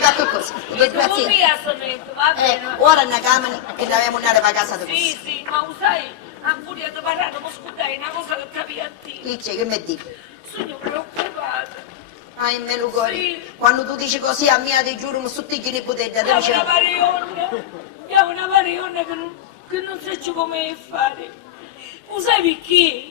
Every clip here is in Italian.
Che cosa? Devo via sonetto, va bene. Ora una camera che dobbiamo andare a casa di Sì, sì, ma lo sai, a furia di parlare, ma scusate, una cosa che capi a te. Chi c'è? Che mi dici? Sono preoccupata. Ah, in me lo cuore. Sì. Quando tu dici così a me ti giuro, mi sto ne potete. Abbiamo una varione che non so come fare. Lo sai perché?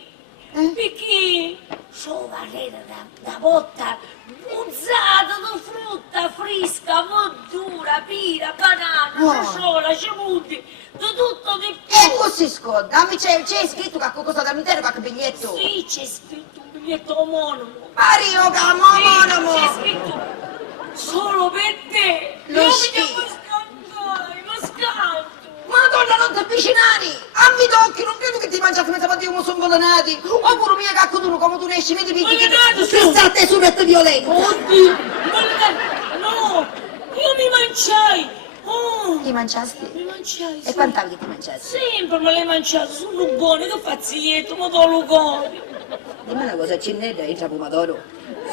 Perché sono valere da botta, buzzata di frutta fresca, verdura, pira, banana, cioccola, cemuti, di tutto di più. E così scorda, c'è scritto che qualcosa da intero qualche biglietto? Sì, c'è scritto un biglietto omonimo. Mario, che omonimo! C'è scritto solo per te. Lo Io schifo. mi scandai, ma scanto. Madonna, non ti avvicinare! A mi tocchi, non credo che ti mangiate mezza partita come sono volonati! Oppure mia cacco tu, come tu ne esci, mi picchi che spessate su retta violenza! Oddio, no, io mi mangiai. Oh, Ti mangiasti? mi mangiai, E sì. quant'anni che ti mangiasti? Sempre me le mangiate, sono buone, che fazzietto, ma do lugoni. Dimmi una cosa, cinnetta entra pomodoro?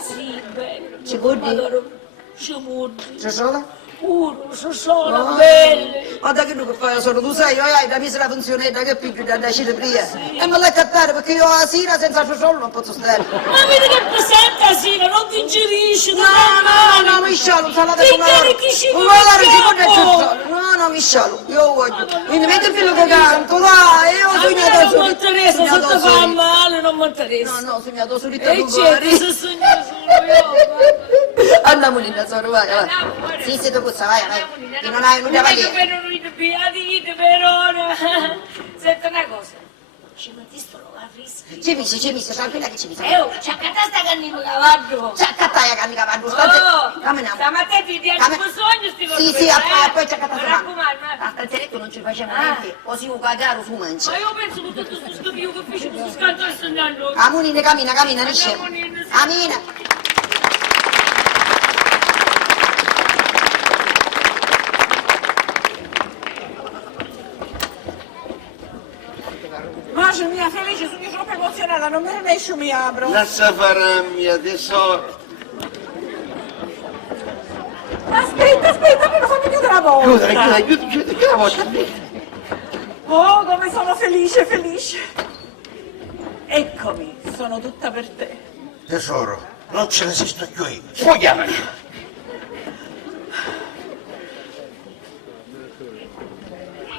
Sì, bello. Ci vuoi dire? Adoro, ci vuoi dire. C'è sola? Puro, sono belle. Ma da che tu che fai solo? Tu sai, io hai da misera funzionetta che piglio da uscire prima. E me l'hai cattare perché io la sera senza ciocciolo non posso stare. Ma vedi che pesante sera, non ti ingerisci. No, mi scialo, salate con un valore di con il ciocciolo. No, mi scialo, io voglio. Quindi metti il filo che canto, dai, io sognato su. Non mi interessa, se ti fa male, non mi interessa. No, sognato su rita E certo, se sogno solo io. Andiamo lì, tesoro, vai. Sì, sei tu questa, vai. Che non hai nulla da dire. Senta una cosa, ci mettiste la frisca. Ci misso, tranquilla che ci misso. C'è a sta cannino cavallo. C'è a cattare che mica vanno, camminiamo. Stamattina ti hanno bisogno sti cose. Sì, poi c'è a cattare. Mi raccomando. A calzeretto non ci facciamo niente, così un cagaro su mancia. Ma io penso che tutto sto scopio che fece questo scanto al sognando. Amunine, cammina, risce. Cammina. Maggio mia felice, sono troppo emozionata, non me ne esce, mi apro. Lascia fare mia tesoro. Aspetta, me lo fammi chiudere la porta. Chiudi la porta. Oh, come sono felice. Eccomi, sono tutta per te. Tesoro, non ce ne esisto più io. Sfogliamoci.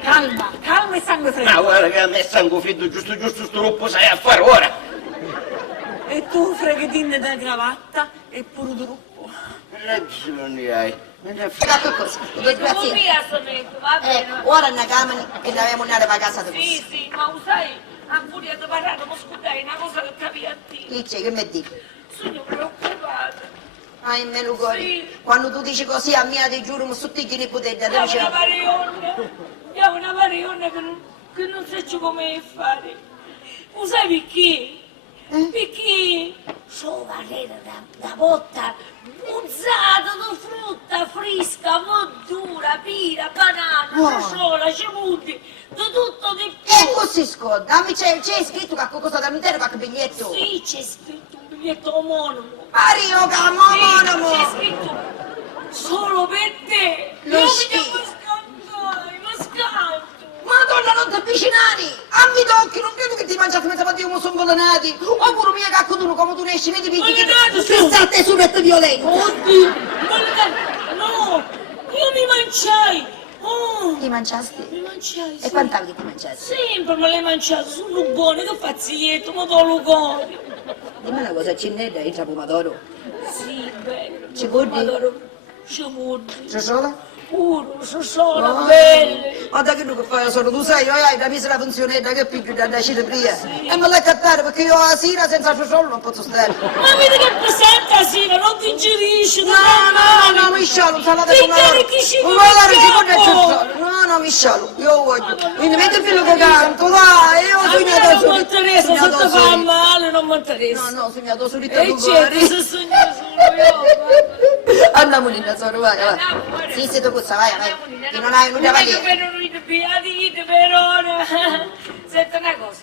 Calma e sangue Ma freddo. guarda che a me sangue freddo, giusto, sto ruppo sai a fare ora. E tu freghetine da cravatta e pure truppo. Ragione hai. Che cosa? Devo via sonetto, va bene. Ora una camera che dobbiamo andare a casa di Sì, sì, ma lo sai, a furia di parlare, ma scusate, una cosa che capi a te. Chi c'è? Che mi dici? Sono preoccupata. Ah, in me lo cuore. Sì. Quando tu dici così a me ti giuro, mi sto ne potete. Abbiamo una varione che non so come fare. Lo sai perché? Perché sono valere da botta, buzzata di frutta fresca, verdura, pira, banana, cioccola, cemuti, di tutto di più. E così scorda, c'è scritto che qualcosa da intero qualche biglietto? Sì, c'è scritto un biglietto omonimo. Mario, che C'è omonimo! scritto solo per te. Lo Io schifo. mi scandai, ma scanto. Madonna, non ti avvicinare! A mi tocchi, non credo che ti mangiate mezza partita come sono volonati! Oppure mia cacco tu, come tu ne esci, mi picchi che spessate su retta violenza! Oddio, no, io mi mangiai. Oh, Ti mangiasti? mi mangiai, E sì. quant'anni che ti mangiasti? Sempre me le mangiate, sono buone, che fazzietto, ma do lugoni. Dimmi una cosa, cinnetta entra pomodoro? Sì, bello. Ci vuoi dire? Adoro, ci vuoi dire. C'è sola? Puro, sono belle. Ma da che tu che fai solo? Tu sai, io hai da misera funzionetta che piglio da uscire prima. E me l'hai cattare perché io la sera senza ciocciolo non posso stare. Ma vedi che pesante sera, non ti ingerisci. No, mi scialo, salate con un valore di con il ciocciolo. No, mi scialo, io voglio. Quindi metti il filo che canto, dai, io sognato su non mi interessa, se ti fa male, non mi interessa. No, sognato su rita E certo, se sogno solo io. Andiamo lì, tesoro, vai. Sì, sei tu questa, vai. Che non hai nulla da dire. Senta una cosa,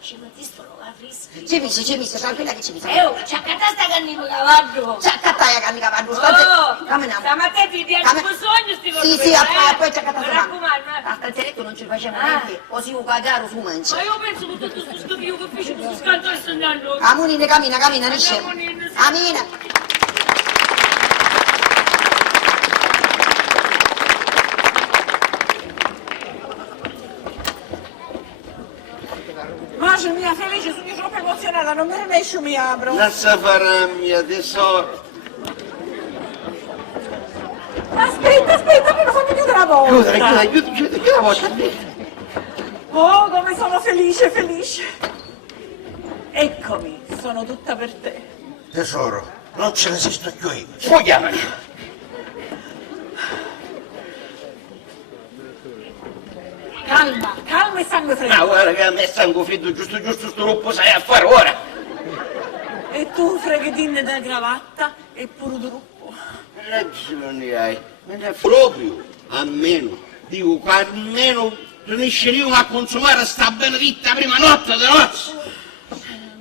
ci mettiste la frisca. Ci visto, tranquilla che ci visto. C'è a sta cannico cavallo. C'è accattare che mica vanno, Oh, camminiamo. stamattina ti diamo Cammina- bisogno sti Sì, poi c'è accattare Mi raccomando, a calzeretto non ci facciamo niente, così un cagaro su manci. Ma io penso che tutto questo stupio che fece questo scanto al sognando. Camunine, cammina, risce. Cammina. Magia mia, felice, sono troppo emozionata, non me ne esce, mi apro. Lascia fare mia tesoro. Aspetta, però fammi chiudere la porta. Chiudi la porta. Oh, come sono felice. Eccomi, sono tutta per te. Tesoro, non ce ne esisto più io. Sfogliamoci. Calma e sangue Ma freddo. guarda che a me sangue freddo, giusto sto gruppo sai a fare ora. E tu freghetine da cravatta e pure truppo. Ragione hai, ma ne proprio, almeno, dico che almeno riusciremo a consumare sta benedetta prima notte della nozze.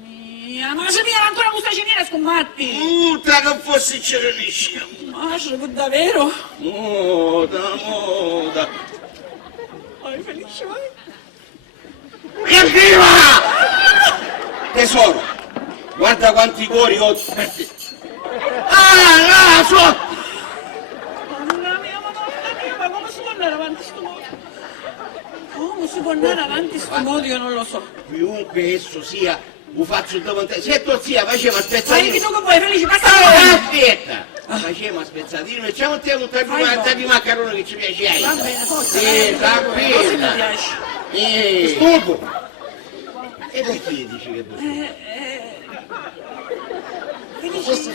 Mia, Magia mia, ancora questa ceniera scommatti. Tutta che fosse ci riusciamo. Magia, davvero? Moda. Vai felice, vai. Evviva! Tesoro, guarda quanti cuori ho. Ah, là, sotto! Madonna mia, ma come si può andare avanti sto modo? Come si può andare avanti sto modo? Io non lo so. Chiunque esso sia, lo faccio davanti. Se tua zia faceva Vai spezzatino. che tu che vuoi, felice, passa Aspetta! Facciamo spezzatino, facciamo te un taglio di maccherone che ci piace. Va bene, forza. Sì, Così tranquilla. mi piace. Stupo! E perché dici che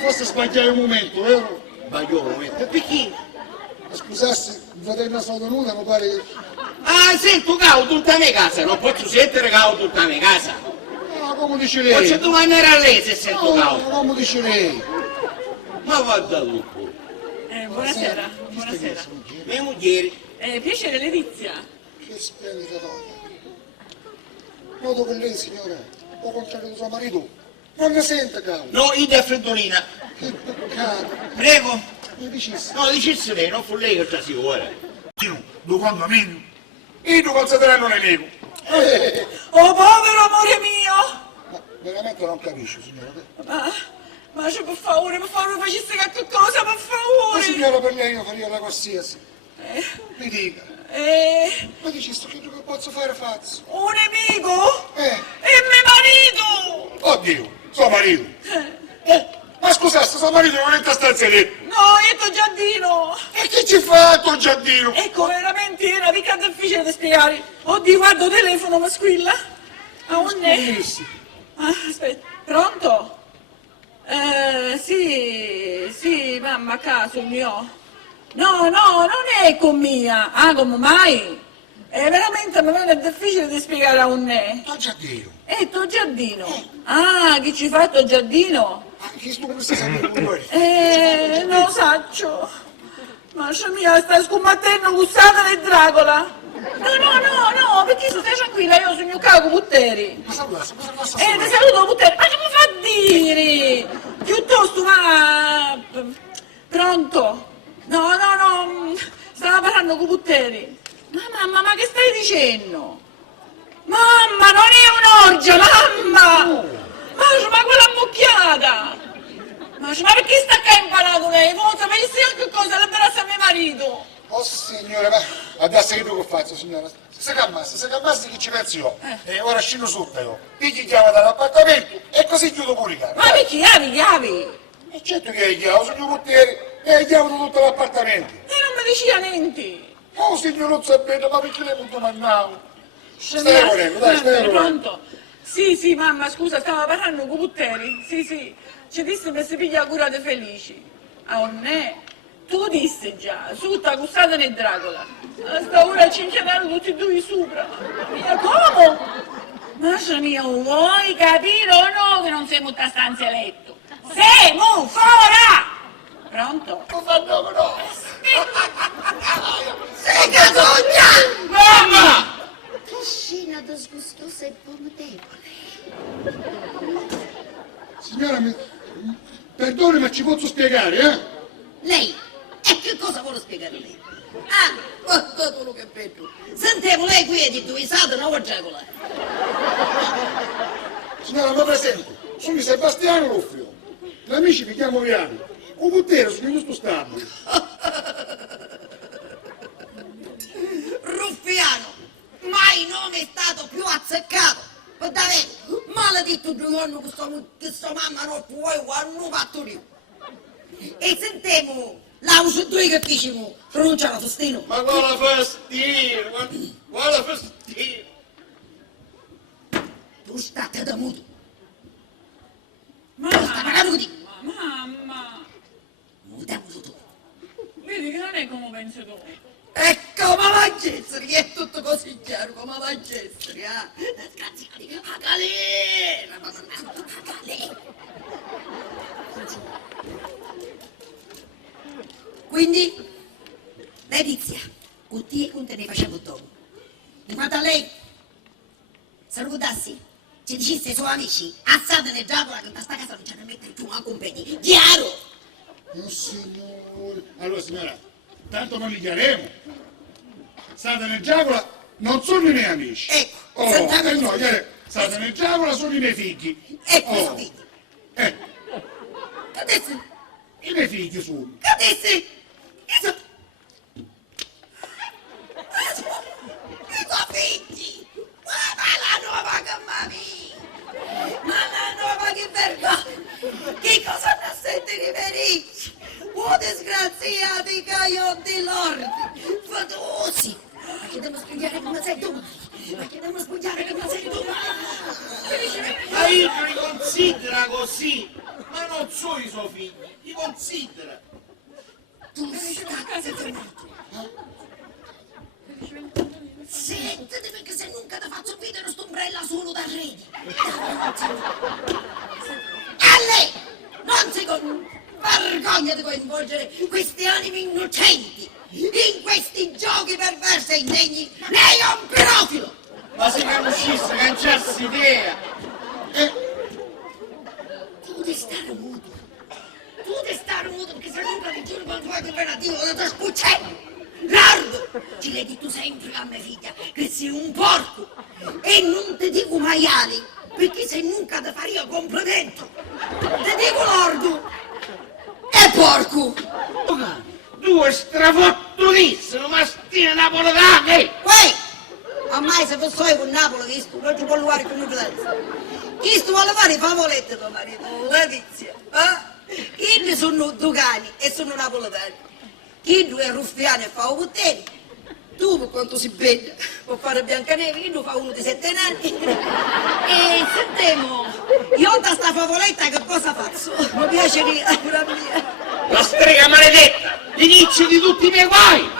Forse sbagliai un momento, vero? sbaglio un momento? Perché? Scusassi, il fratello sono nuda, mi pare che... Ah, sento cavo tutta mia casa, non posso sentire cavo tutta mia casa. Ah, come dice Posso lei? domandare a lei se sento No, cavo. come dice lei? Ma vada lupo. Buonasera, buonasera. Mia moglie. Piacere Letizia. Che splendida donna. Noto che lei, signora, può contrario di suo marito. Non ne sente, cavolo. No, io da freddolina. Che peccato. Prego. Mi dicessi. No, dicessi lei, non fu lei che sta sicura. Lo condominio. E tu considerare non è nego. Oh povero amore mio! Ma veramente non capisce, signora. Ma c'è per favore, facesse qualche cosa, per Ma favore! signora, per lei io farei la qualsiasi. Mi dica. Ma dicessi che posso fare fazzo? Un nemico? Eh. E mio marito! Oddio, suo marito. Ma scusasse, suo marito non è in stanza lì. No, io t'ho giardino! E che ci fa tuo giardino? Ecco, veramente era mica difficile da spiegare. Oddio, guarda, il telefono mi squilla. A un ne... aspetta, pronto? Sì, mamma, a caso il mio. No, non è con mia. Ah, come mai? Veramente mi viene difficile di spiegare a un ne. Tuo giardino. Tuo giardino. Ah, chi ci fa tuo giardino? Che sto come stai sapendo? Non lo saccio. Mascia mia, stai scommettendo con Satana e Dragola? No, perché stai tranquilla, io sono cago Putteri. Ma saluta, cosa Ti saluto Putteri, ma che mi fa dire? Piuttosto, ma... Pronto? No, stavo parlando con Putteri. Mamma, ma che stai dicendo? Mamma, non è un'orgia, mamma! Ma quella ammucchiata! Ma perché sta qua imparato lei? Forse pensi anche cosa l'abbraccia a mio marito? Oh signora, ma adesso che tu che faccio, signora? Se calmassi che ci penso io. Ora scendo sotto io. Ti chiama dall'appartamento e così chiudo pure i cani. Ma perché chiavi? E certo che è chiaro, sono i portieri e chiamano tutto l'appartamento. E non mi diceva niente. Oh signor non sapete, ma perché lei non domandavo? Stai volendo, dai, stai volendo. Pronto? Sì, mamma, scusa, stavo parlando con Putteri. Sì. Ci disse che si piglia cura di Felici. Ah, non è? Tu disse già, su sta custata nel Dragola. Sta ora ci inchianano tutti e due sopra. Mamma mia, come? Mascia mia, vuoi capire o no che non siamo in stanza letto? Siamo fuori! Pronto? Non fanno no! Sei casogna! Mamma! Che scena disgustosa e pometevole. Signora, perdoni, ma ci posso spiegare, eh? Lei? E che cosa vuole spiegare lei? Ah, guarda quello che peggio. Sentiamo, lei qui è di due sade, no, Giacola? Signora, mi presento. Sono Sebastiano Ruffio. Gli amici mi chiamo Viani. Un puttero sono in questo stabilo. Ruffiano, mai nome è stato più azzeccato. Per davvero, maledetto giorno che sto mamma non puoi quando fatto io. E sentiamo, l'auso due che diciamo, pronuncia la festino. Ma quale fastidio, quale fastidio. Tu state da muto. Mamma, Sta pagando così. mamma, Mutiamo tu. vedi che non è come pensi tu. Ecco, ma Magestri, che è tutto così chiaro, come Magestri, Disgraziati, a galera, a galera. Quindi, Letizia, con te e con te ne facevo dopo. In quanto a lei, saludassi, ci dicesse ai suoi amici, assate nel giacola che da sta casa non c'è da mettere giù a competi. Chiaro? Oh signore. Allora signora, tanto non li chiaremo. Satana e Giacola non sono i miei amici. Ecco, Oh, sentiamo no, così. Satana e Giacola sono i miei figli. E questo figli. Ecco, i miei figli sono. Cadessi! I tuoi figli! Ma la nuova che mamma! Ma la nuova che vergogna! Che cosa ne senti riferisci? Oh disgraziati caiotti lordi! Fatosi! Ma che devo spiegare come sei tu? Ma che devo spiegare come sei tu? Ma io li considera così, ma non sono i suoi figli, li considera. Tu stai Sentite perché se nunca ti faccio vedere st'ombrella solo da rete. A lei non si vergogna di coinvolgere questi animi innocenti in questi giochi perversi e indegni. Lei è un pedofilo. Ma se ne uscisse, canciarsi idea. Tu devi stare muto. Tu devi stare muto perché se nunca ti giuro con tuo governativo non ti spuccello. Lardo, ci le dico sempre a mia figlia che sei un porco e non ti dico maiali perché se nunca ti faria complimento. Ti dico lordo e porco. Due strafottutissime mastine napoletane! Uè, ormai se fosse io con Napoli che non ci può luare con violenza. Chi sto vuole fare i favolette tuo marito, Letizia? Chi sono ducani e sono napoletani? Chi è ruffiano e fa un putteri? Tu per quanto si bella può fare Biancaneve, chi lo fa uno di 7 anni? E sentiamo, io da sta favoletta che cosa faccio? Mi piace dire, pure mia. La strega maledetta! L'inizio di tutti i miei guai!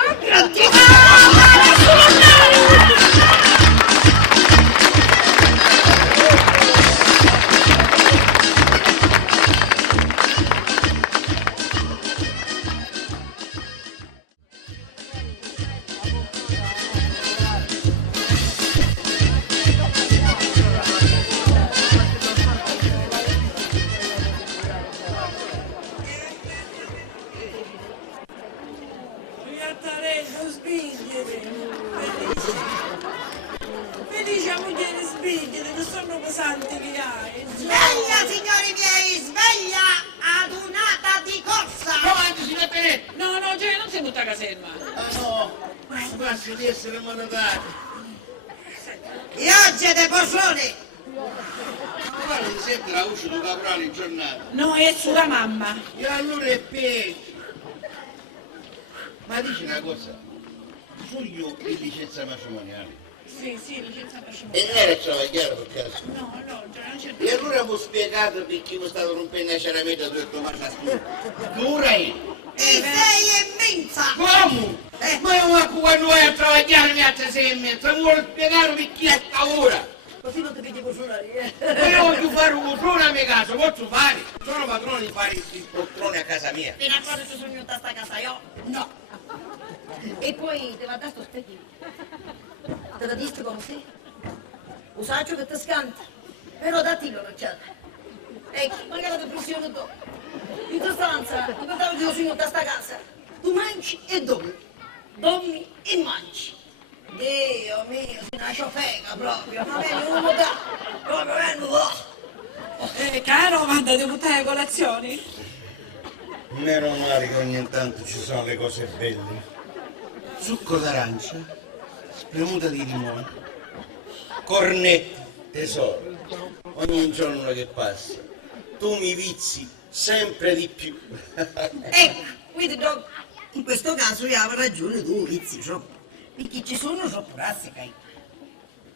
Gattarello, spingere. Felice moglie, spingere, che sono pesanti che hai. Sveglia, signori miei, sveglia! Adunata di corsa! Avanti, signor Benetto! No, no, cioè non sei tutta a caserma. Ah no, mi passa di essere monotari. E oggi è de porcione! Ma guarda, ti senti la voce di caporale in giornata? No, è sulla mamma. E allora è peggio. Ma dici una cosa, sugli di licenza matrimoniale. Sì, sì, licenza facciamo. E non era travagliare per caso? No, no, già non c'è. E allora mi spiegate perché mi state rompendo la cerametta dove Tommaso Ascuri? Dura è? E sei immensa! Come? Ma io quando vai a travagliare mi altre 6 e mezza, mi vuole spiegare perché è sta ora? Così non ti vedi porcionare, Ma io voglio fare un poltrone a mia casa, posso fare? Sono padrone di fare il poltrone a casa mia. Fino a quando ci sono io da sta casa, io? No! E poi te la dà sto specchio. Te la dico come sei. Lo saggio che ti scanta. Però datti l'occhiata. Ecco, magari la depressione dopo. In sostanza, quando stavo in questa casa, tu mangi e dormi e mangi. Dio mio, sei una ciofeca proprio, ma vedi uno da, proprio vengo. Caro, manda di buttare le colazioni? Meno male che ogni tanto ci sono le cose belle. Succo d'arancia, spremuta di limone, cornetti, tesoro. Ogni giorno che passa, tu mi vizi sempre di più. Ecco, quindi in questo caso io avevo ragione, tu vizi troppo. Perché ci sono troppo grassi, kai.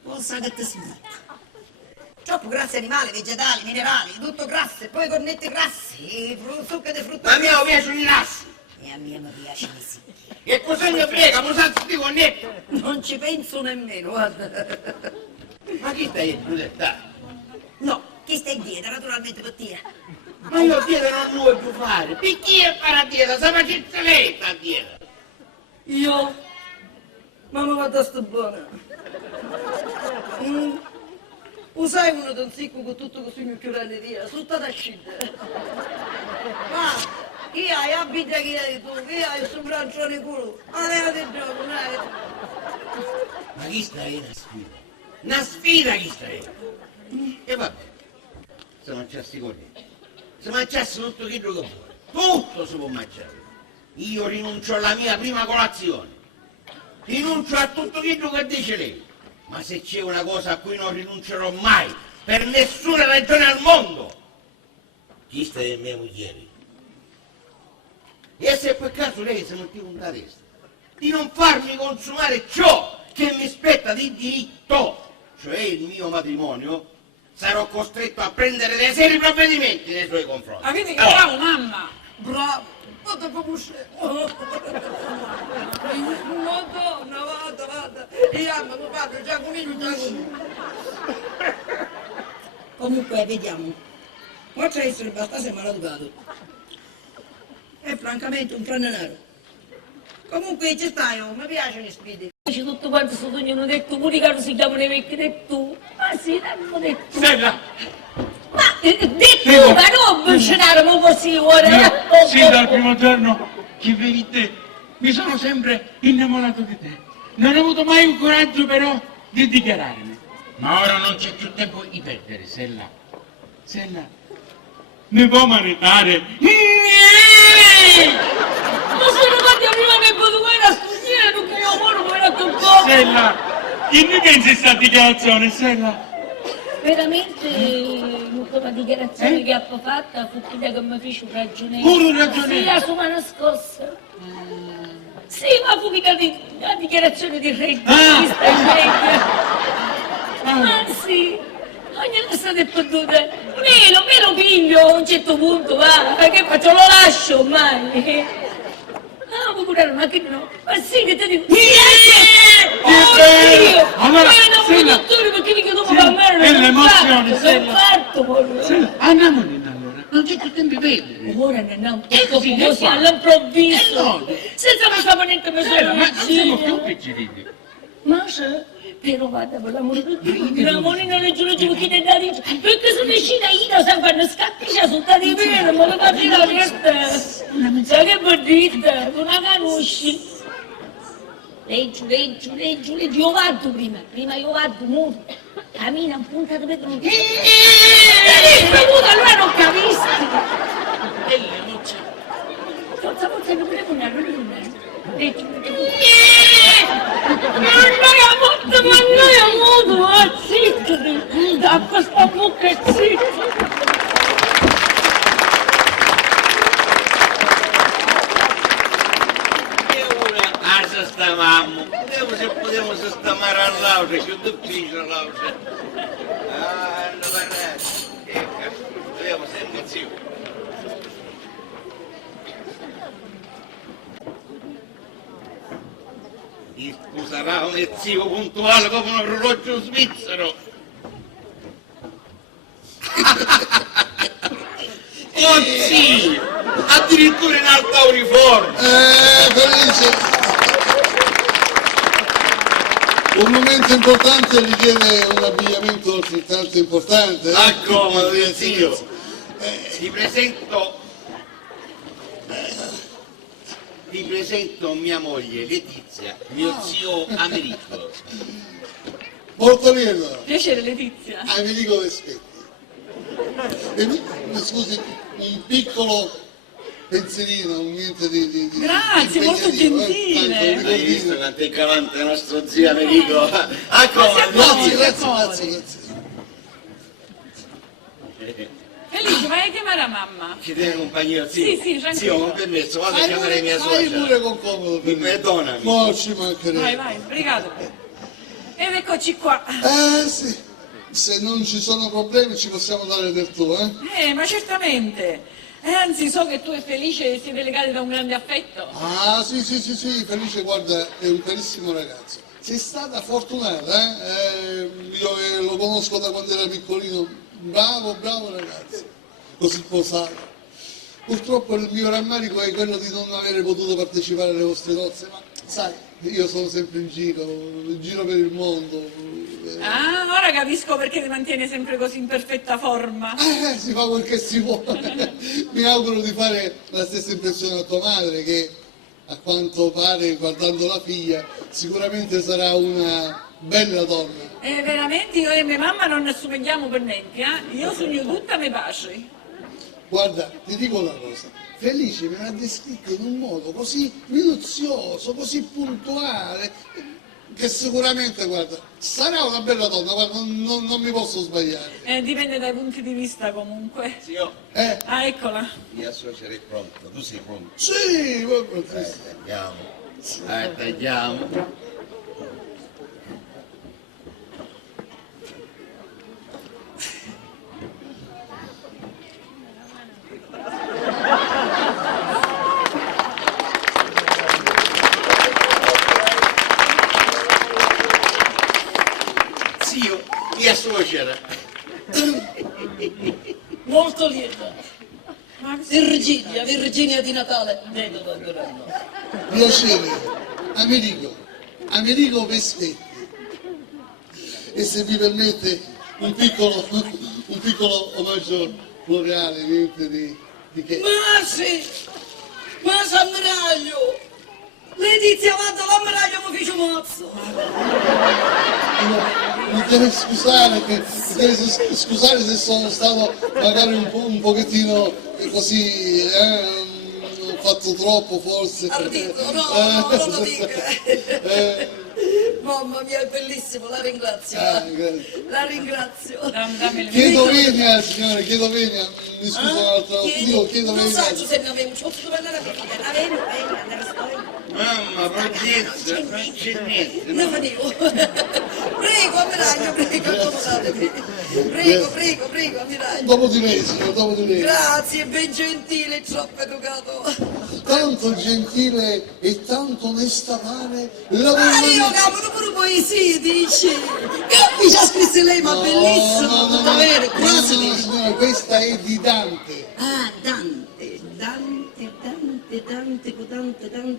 Non sa che ti si mette. Troppo grassi animali, vegetali, minerali, tutto grasse, poi cornetti grassi, zucche di frutta. Ma a me mi piacciono i nassi. E a me mi piace di sì. E cosa mi frega, mi sa di cornetti. Non ci penso nemmeno, guarda. Ma chi stai a giudettare? No, chi sta in dieta, naturalmente per te. Ma io dieta non ne vuoi più fare. Perché fare a dieta? Se facesse lei sta a dieta. Io? Ma mi vado a sta buona. Usai uno d'un sicco con tutto questo gnocchiolone via, tutta da scendere. Ma io hai abiti che hai tu, io hai sto braccione in culo. Ma levati il gioco, dai. Ma chi stai una sfida? Una sfida chi stai? E vabbè, se mangiassi cornetti, se mangiassi tutto quello che vuoi, tutto si può mangiare. Io rinuncio alla mia prima colazione, rinuncio a tutto quello che dice lei. Ma se c'è una cosa a cui non rinuncerò mai, per nessuna ragione al mondo, chi sta è mia moglie. E se per caso lei si metteva in testa di non farmi consumare ciò che mi spetta di diritto, cioè il mio matrimonio, sarò costretto a prendere dei seri provvedimenti nei suoi confronti. Ma vedi che bravo, mamma! Bravo, vado proprio scemo. Madonna, vada. Io amo mio padre, già comincio. Comunque, vediamo. Faccia essere abbastanza maleducato. È francamente un franenaro. Comunque ci stai, mi piacciono i spidi. Dice tutto quanto sto hanno detto, pure che si chiamano i vecchi detto. Ma sì, l'hanno detto. Stella! Ma detto, ma non scenare, ma così ora. Io, sin dal primo giorno che vedi te, mi sono sempre innamorato di te. Non ho avuto mai un coraggio però di dichiararmi. Ma ora non c'è più tempo di perdere, Stella. Stella, ne può maritare? Ma se non guardi prima che potevo a studiare, non che io ora come era tutto. Stella, che ne pensi di questa dichiarazione, Stella? Veramente l'ultima dichiarazione che ha fatta fu quella che mi fece un ragione. Pure un ragione? Sì, la sua scossa. Sì, ma fu la dichiarazione di reddito, questa è Anzi, ogni cosa è perduta. Me lo piglio a un certo punto, va, che faccio? Lo lascio ormai. No, ma curare, ma che no? Ma sì, che ti dico? Oddio! Allora, Ma è Stella, dottore perché dico dopo sì, va bene, è non l'emozione, parto, Stella. non parto proprio. Stella, andiamone allora, non c'è più tempo di perdere. Ora ne andiamo sì, che così fa? all'improvviso, no. senza non sapere niente mi Stella, ma non siamo più sono piccirini. Ma se, però guarda, per l'amore di Dio, l'amore non è giuro perché ne dà dice, perché sono uscita io, sai quando scappisce sotto di me, ma lo faccio la testa. Sai che bordita, non la conosci. Leggi, io vado prima io vado molto. Cammina in punta di vetro. Allora non capisci. Forza, non prego, non leggi. Ma noi a modo, zitto, da questa bocca zitto. Asa stavamo, potevo sistemare all'auto, è più difficile l'auto. Ah, non parla. Ecco, vediamo sempre zio. Sarà un zio puntuale come un orologio svizzero. Oh zio, addirittura in alta uniforme. Felice. Un momento importante richiede un abbigliamento altrettanto importante. Accomodo, zio. ti presento mia moglie Letizia, mio zio Americo. Molto lieto. Piacere Letizia. Americo Vespetti. Mi scusi, un piccolo pensierino, niente di Grazie, molto impegnativo, gentile. Hai visto quanto è galante il nostro zio Americo? Accomodati. Grazie. Felice, vai a chiamare a mamma. Ci tiene compagnia, zio? Sì, sì, tranquillo. Zio, con permesso, vado a chiamare mia Vai pure suocera. con comodo. Mi perdonami. No, ci mancherebbe. Vai, obrigado. Ed eccoci qua. Sì, se non ci sono problemi ci possiamo dare del tuo, Ma certamente. Anzi, so che tu e Felice siete legati da un grande affetto. Ah, sì, Felice, guarda, è un carissimo ragazzo. Sei stata fortunata, io lo conosco da quando era piccolino, bravo ragazzo, così posato. Purtroppo il mio rammarico è quello di non avere potuto partecipare alle vostre nozze, ma sai, io sono sempre in giro per il mondo. Ah, ora capisco perché ti mantiene sempre così in perfetta forma. Si fa quel che si può. Mi auguro di fare la stessa impressione a tua madre, che a quanto pare, guardando la figlia, sicuramente sarà una bella donna. Veramente io e mia mamma non ne assomigliamo per niente, eh? Io sogno tutta me pace. Guarda, ti dico una cosa, Felice me l'ha descritto in un modo così minuzioso, così puntuale, che sicuramente, guarda, sarà una bella donna, guarda, non mi posso sbagliare. Dipende dai punti di vista comunque. Zio, Ah, eccola. mia suocera è pronta, tu sei pronto? Sì, guarda, Andiamo. Andiamo. Zio, mia suocera. Molto lieta. Virginia di Natale. Vedo Dorello. piacere, Americo Vespetti. E se mi permette un piccolo omaggio floreale, niente di che. Ma s'ammiraglio! Letizia, guarda l'ammiraglio mi fece mazzo! Mi deve scusare se sono stato magari un pochettino così, ho fatto troppo forse. Ardito, no, non lo dica! Mamma mia, è bellissimo, la ringrazio. Grazie. La ringrazio. Dammi il Chiedo venia, signore, chiedo venia. Mi scuso un altro, chiedo Non sa, venia. Giuseppe, avevo un posso andare a vedere. Avevo, andare a storia. Mamma, pazienza, non c'è niente. Ne facevo. Prego, ammiraglio, prego, accomodatevi. Prego, ammiraglio. Dopo di lei, signore, dopo di lei. Grazie, ben gentile, troppo educato. Tanto gentile e tanto onesta pare la Ma io verità. cavolo pure poesie, dici? Che già scrisse lei, ma bellissimo, tutto vero, quasi. No, signore, questa è di Dante. Ah, Dante.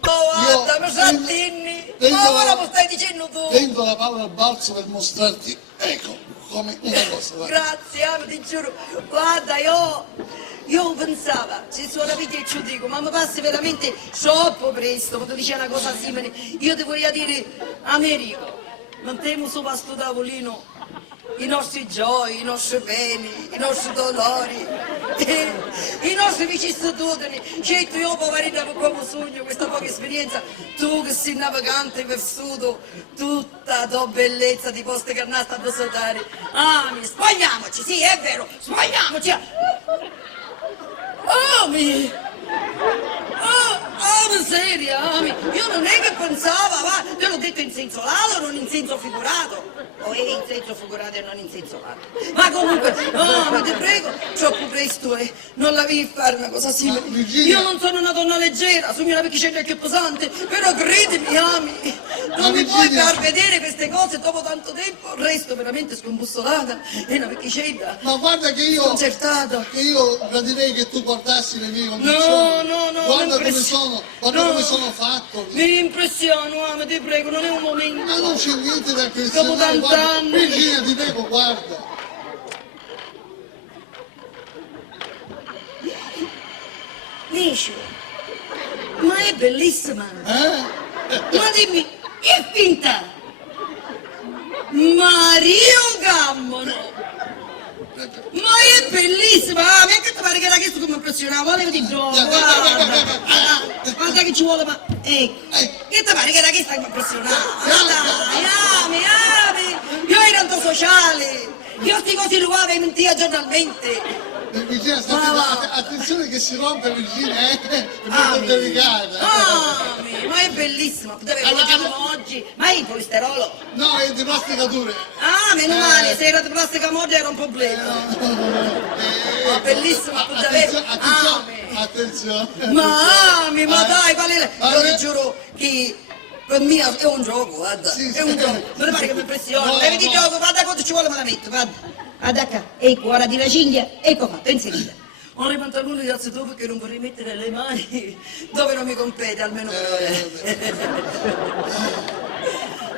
Oh, guarda, mi sa dinni. Ma ora lo stai dicendo tu. Prendo la palla al balzo per mostrarti, ecco, come una cosa. Guarda. Grazie, ti giuro. Guarda, io pensavo, se suona picchia e ci dico, ma mi passi veramente troppo presto, quando dice una cosa simile. Io ti voglio dire, Americo, non temo sopra sto tavolino i nostri gioie, i nostri beni, i nostri dolori, i nostri vicissitudini. Certo, io poverina per come sogno questa poca esperienza, tu che sei navigante vissuto, tutta la tua bellezza ti posti carnata a dosatare. Ami, spogliamoci, sì, è vero, spogliamoci. Ami! Seria, Ami! Io non è che pensavo, va, te l'ho detto in senso lato, non in senso figurato. O è in senso figurato e non in senso lato. Ma comunque, Ami, ti prego, troppo presto non la devi fare una cosa simile. Virginia. Io non sono una donna leggera, sono una piccina più pesante, però credimi, Ami, non mi puoi Virginia. far vedere queste cose dopo tanto tempo, resto veramente scombussolata e una piccina Ma guarda che io sconcertata. gradirei che tu guardassi le mie condizioni. No, Guarda come l'impressione- come sono fatto. Mi impressiono, Ami, ti prego, non è un momento. Ma non c'è niente da Dopo impressionare. tanti Guarda, anni. Virginia, ti prego, guarda. Dici? Ma è bellissima! Ma dimmi, è finta! Mario Gammano! Ma è bellissima! Ah, ma che ti pare che era questo che mi impressionava? Volevo di gioco, guarda! Guarda che ci vuole, ma... Ecco! Che ti pare che era questa che mi impressionava? Ma dai, ami! Io ero antisociale! Io sti cose lo avevo mentire giornalmente! Virginia, attenzione che si rompe Virginia, è molto Ami. delicata. Ami, ma è bellissima! Dove lo facciamo oggi? Ma è il polisterolo? No, è di plasticature. Ah, meno male, se era di plastica moglie era un problema. Ma bellissima, tu davvero. Attenzione. Ma dai, qual è? Io ti giuro che per me è un gioco, guarda. Sì, È un sì. gioco. Non pare che mi impressiona. No, Levi di no. gioco, guarda quanto ci vuole me la metto, guarda. Guarda qua, ecco, ora di la cinghia, ecco fatto, inserita. Ho i pantaloni di alzo perché non vorrei mettere le mani dove non mi compete, almeno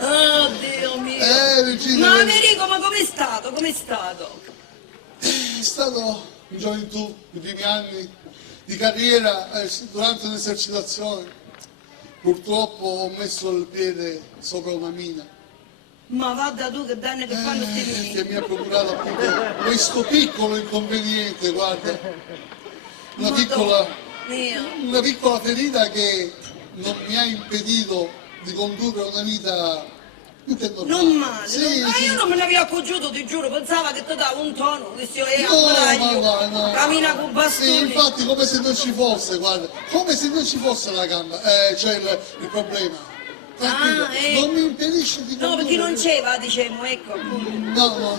Oh Dio mio! Virginia, Ma Americo, ma com'è stato? Com'è stato? è stato in gioventù, i primi anni di carriera, durante un'esercitazione. Purtroppo ho messo il piede sopra una mina. Ma vada tu che danni che fanno sti Che figli? mi ha procurato appunto questo piccolo inconveniente, guarda. Una piccola ferita che non mi ha impedito di condurre una vita normale. Non male, Sì, ma sì. io non me ne avevo accorgiuto, ti giuro, pensava che ti dava un tono, che si è No. cammina con bastoni. Sì, infatti come se non ci fosse, guarda, come se non ci fosse la gamba, cioè il problema. Tranquillo, non mi impedisce di No, condurre. perché non c'era, diciamo, ecco, appunto. No.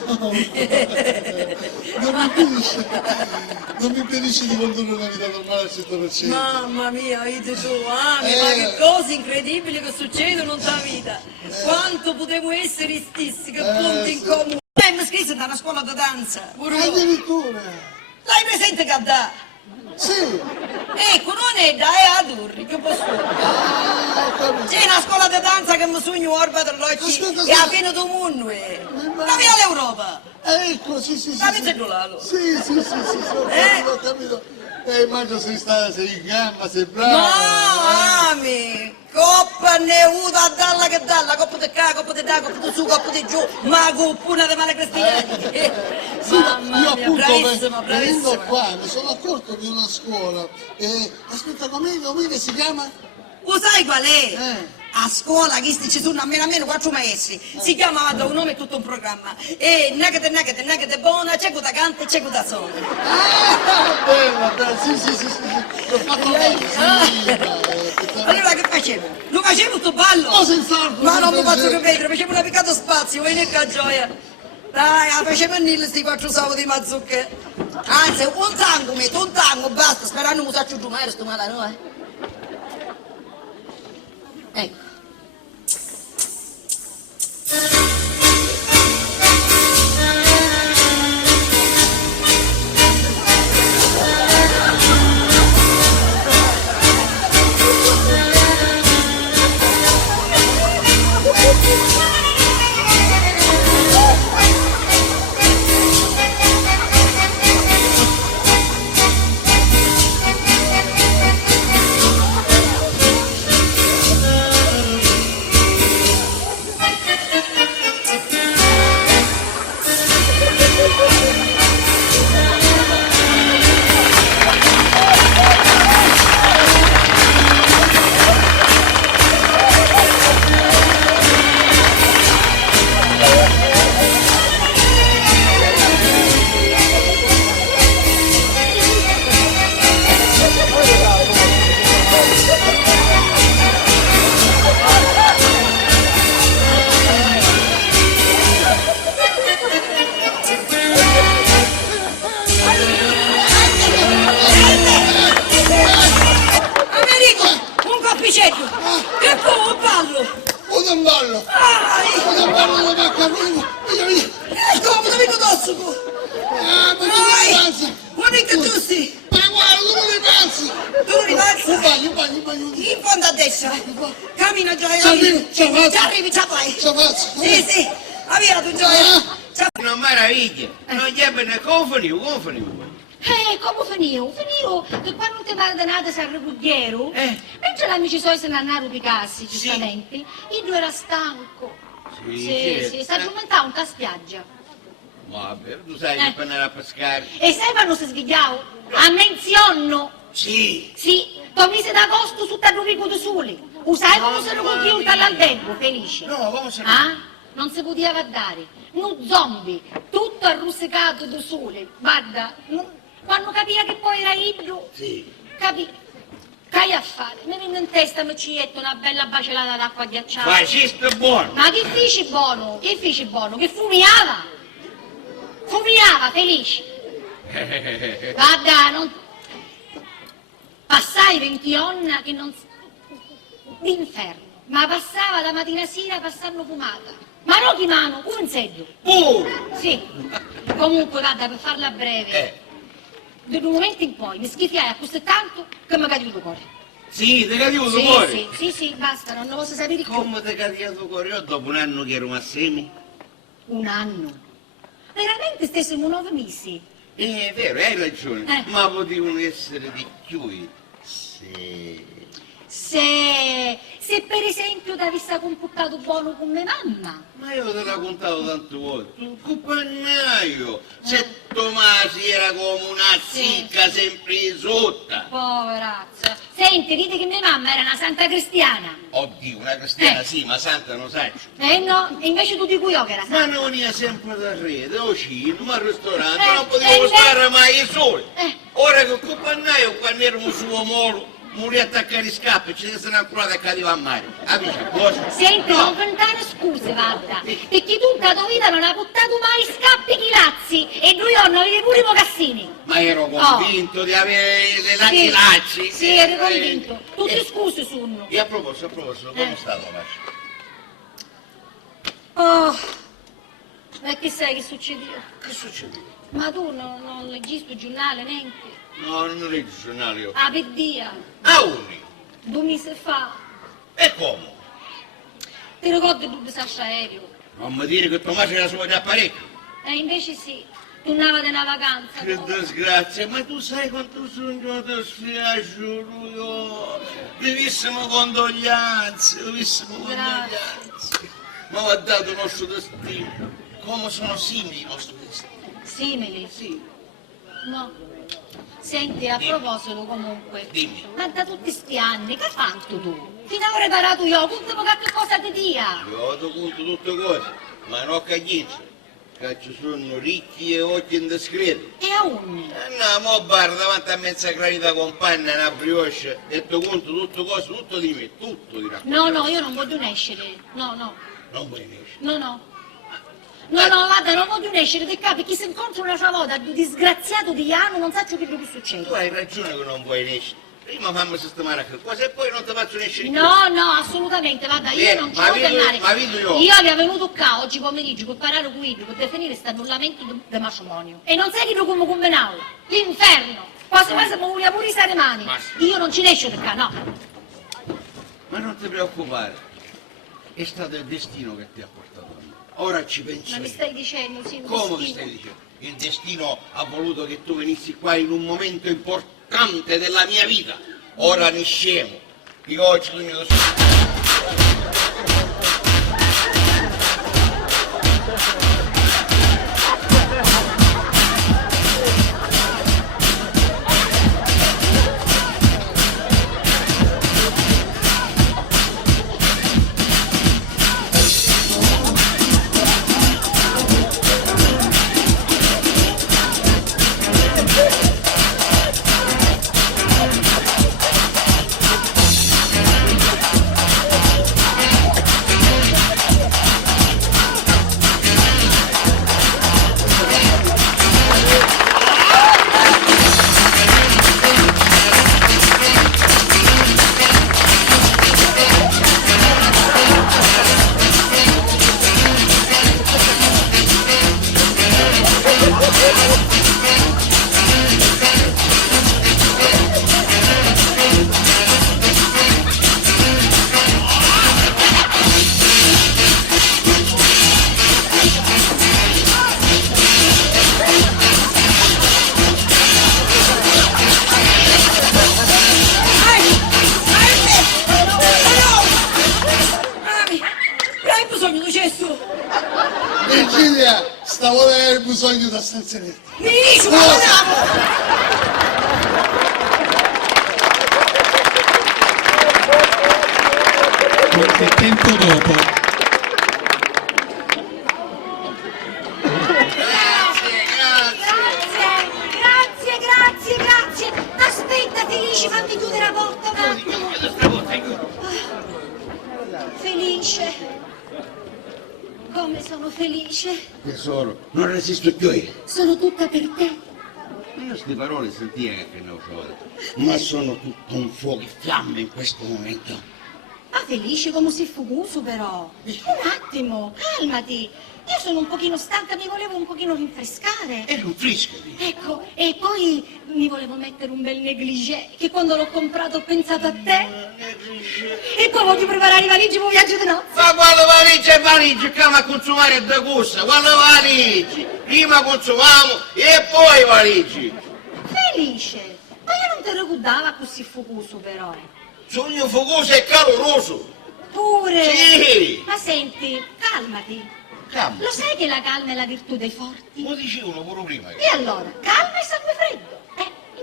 Non mi impedisce di condurre una vita normale al 100%. Mamma mia, vedi tu, ma che cose incredibili che succedono nella vita. Quanto potevo essere stessi, che punti in sì. comune. Mi iscrissi da una scuola di danza, pure io. Addirittura. L'hai presente che da? Sì. Ecco, non è da, è Adurri, che posso dire? Ho capito. C'è una scuola di danza che mi sogno orba dell'occhi Aspetta, e a aspetta. pieno del mondo, eh. Ma- La via l'Europa. Ecco, sì. L'avete cellulato? Sì, ho capito. Immagino sei in gamba, sei bravo. No, ami, coppa ne avuto a dalla che dalla, coppa di qua, coppa di là, coppa di su, coppa di giù, ma coppuna di male cristiani. Sì, io Mamma mia, appunto bravissima, venendo bravissima. qua mi sono accorto di una scuola. Aspetta, com'è che si chiama? Lo sai qual è? A scuola che ci sono almeno 4 maestri, si chiama da un nome e tutto un programma. E nagate buona, c'è cosa canta e c'è cosa suona. Bella, sì. L'ho fatto bene, sì. Allora che facevo? Lo facevo sto ballo? Oh, senz'altro, Ma non mi sì, faccio sì. ripetere, facevo una piccato spazio, vieni che gioia. Dai, facciamo nille sti 4 soldi di mazzucche. Anzi, un tango, basta, sperando non mi faccio giù mai, sto male, no? Ecco. Americo, un cappicetto! E poi un ballo! Un ballo! Ai! Un ballo da maccaroni! Ecco, mi vedo addosso! Ma tu Ai! non pensi! Guarda che tu sei! Ma guarda, tu non li pensi! Tu non ribalza? Un bagno! In fondo a destra! Cammina Gioia! Ci arrivo, ce la faccio. Ci arrivi, ce la fai! Ce la faccio! Sì! Avvia tu Gioia! Ah. Ce la- Una meraviglia, non gli ebbe ne confoniu. Come finì? Finì che quando ti pardonate San Repugliero, mentre gli amici suoi se ne andarono picassi, giustamente, il due era stanco. Sì, si addormentava un ta spiaggia. Vabbè, tu sai che per andare a pescare. E sai quando si svegliava? A menzionno. Sì. Sì, mise d'agosto su Tarruvico di Sole. Usai come se lo compiuta all'albergo, felice. No, come se Non si poteva dare. Un zombie, tutto arrussecato di sole. Guarda, quando capiva che poi era ibro, Sì. capì. Che a fare? Mi venne in testa, mi ci jetto una bella bacelata d'acqua ghiacciata. Fascista buono. Ma che feci buono? Che feci buono? Che fumiava! Fumiava, felice. Guarda, non... Passai 20 anni che non... d'inferno. Ma passava da mattina a sera passando fumata. Ma non di mano, un seggio. Sì. Comunque, guarda, per farla breve, da un momento in poi mi schifiai a così tanto che mi cadeva il cuore. Sì, ti caduto il cuore? Sì, basta, non ne posso sapere di più. Come ti caduto il cuore? Io dopo un anno che ero assieme. Un anno. Veramente stessimo 9 mesi. È vero, hai ragione. Ma potevano essere di più. Se per esempio ti avessi comportato buono con mia mamma. Ma io te l'ho contato tante volte. Un compagnaio. Se Tomasi era come una zicca sempre sotto. Poverazza. Senti, dite che mia mamma era una santa cristiana. Oddio, una cristiana sì, ma santa non sai. No, e invece tu dico io che era Ma santa. non veniva sempre da rete, o cinema, al ristorante, non potevo stare mai soli. Ora che il compagnaio, quando era un suo molo, morì attaccare i scappi, ci si ancora attaccati a mare. Capisci cosa? Senti, non cantare scuse, guarda, perché tu da tua vita non hai buttato mai scappi chilazzi e lui non avevi pure i mocassini. Ma ero convinto di avere le lacci. Sì, eri convinto. Tu ti scusi, Sunno. E a proposito, come sta la lascia? Oh, e che sai che succedeva? Che succede? Ma tu non leggi sul giornale neanche? No, non leggo il giornale io. Ah, per dia, A uni. 2 mesi fa, E come? ti ricordi tu di Sasha Aereo? Non mi dire che Tommaso era suo da parecchio. E invece sì, tornava da una vacanza. Che no? disgrazia, ma tu sai quanto sogno ti spiace lui? Vivissimo condoglianze. Ma va dato il nostro destino. Come sono simili i nostri destini. Simili? Sì. No. Senti, a proposito comunque, Dimmi. ma da tutti sti anni, che hai fatto tu? Fino a ora hai parato io, conto che cosa ti dia? Io ho conto tutte cose, ma non cagliaccio. Che ci sono ricchi e occhi indiscreti. E a unni? No, mo bar davanti a mezza granita compagna, una brioche, e ti conto tutte cose, tutto di me, tutto di racconto. No, io non voglio nascere, no. Non vuoi nascere. No, guarda, non voglio nascere, che capi, chi si incontra una volta, un disgraziato di anno, non sa più che Tu succede. hai ragione che non vuoi nascere. Prima fammi sistemare che cosa e poi non ti faccio nascere più. No, assolutamente, guarda, io non ci voglio andare. Ma vedo io. Io avevo venuto qua oggi pomeriggio per parlare con lui, per definire questo annullamento del matrimonio. E non sai che come combinavo? L'inferno! Quasi mi voleva pure stare mani. Ma sì. Io non ci esco da qua, no. Ma non ti preoccupare, è stato il destino che ti ha portato a me. Ora ci penso Ma mi io. stai dicendo, sì, Come ti stai dicendo? Il destino ha voluto che tu venissi qua in un momento importante della mia vita. Ora ne scemo. Io oggi mi lo bisogno di cesso. Virginia, stavolta hai bisogno da stanziamento. Mi dici una cosa? Qualche tempo dopo, Grazie. Aspetta, Felice, fammi chiudere la porta un attimo. Felice. Come sono felice. Tesoro, non resisto più io. Sono tutta per te. Ma io queste parole sentia che ne ho ma sono tutto un fuoco e fiamme in questo momento. Ah, Felice, come sei fugoso però. Un attimo, calmati. Io sono un pochino stanca, mi volevo un pochino rinfrescare. Era un friscoli. Ecco, e poi mi volevo mettere un bel negligé, che quando l'ho comprato ho pensato a te. E poi voglio preparare i valigie per un viaggio di nozze. Ma quando valigie, che a consumare da gusto, quando valigie, prima consumiamo e poi valigie. Felice, ma io non te lo ricordavo così fugoso però. Sogno focoso e caloroso. Pure. Sì. Ma senti, calmati. Calma. Lo sai che la calma è la virtù dei forti? Lo dicevano pure prima. E allora, calma e sangue freddo.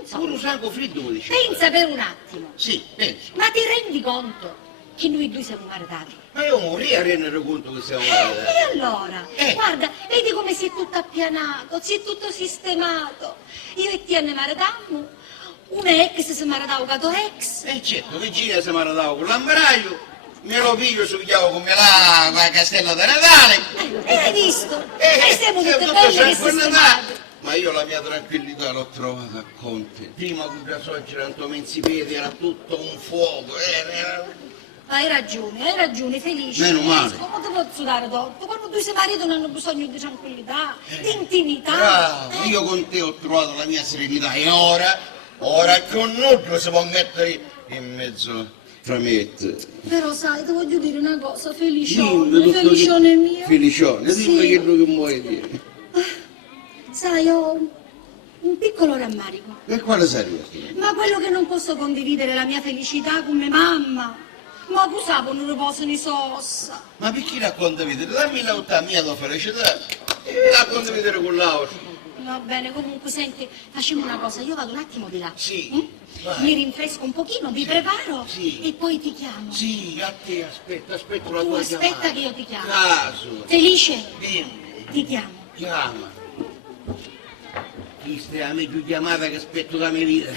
Insomma, Pure un sangue freddo lo dicevano. pensa per un attimo. Sì, penso. Ma ti rendi conto che noi due siamo maritati? Ma io morì a rendere conto che siamo... E allora? Eh. Guarda, vedi come si è tutto appianato, si è tutto sistemato. Io e te ne maritammo, una ex si maritava con ex. certo, Virginia si maritava con l'amberaio, me lo piglio succhiavo come la castella di Natale. E hai visto? E siamo tutte tutto belle che sempre Natale. sistemate. Ma io la mia tranquillità l'ho trovata a Conte. Prima con la suocera Antonio Menzipiedi era tutto un fuoco. Hai ragione, Felice. Meno male. Come ti posso dare torto? Quando due sei marito non hanno bisogno di tranquillità, di intimità. Bravo, io con te ho trovato la mia serenità e ora che un nudo si può mettere in mezzo tra me e te. Però sai, ti voglio dire una cosa, Felicione, Dimmi tutto Felicione mio. Felicione, dimmi Sì. che vuoi dire. Sai, ho un piccolo rammarico. E quale sarebbe? Ma quello che non posso condividere la mia felicità con mia mamma. Ma cos'apo non posso ne sossa? Ma perché la condividere? Dammi la mia tua felicità e la condividere con l'altro. Va bene, comunque, senti, facciamo una cosa, io vado un attimo di là. Sì, Mm? vai. Mi rinfresco un pochino, mi preparo Sì. e poi ti chiamo. Sì, a te aspetta la Tu tua aspetta chiamata. che io ti chiamo. Caso, Felice, dimmi, ti chiamo. chiama. Questa è la mia più chiamata che aspetto da mia vita.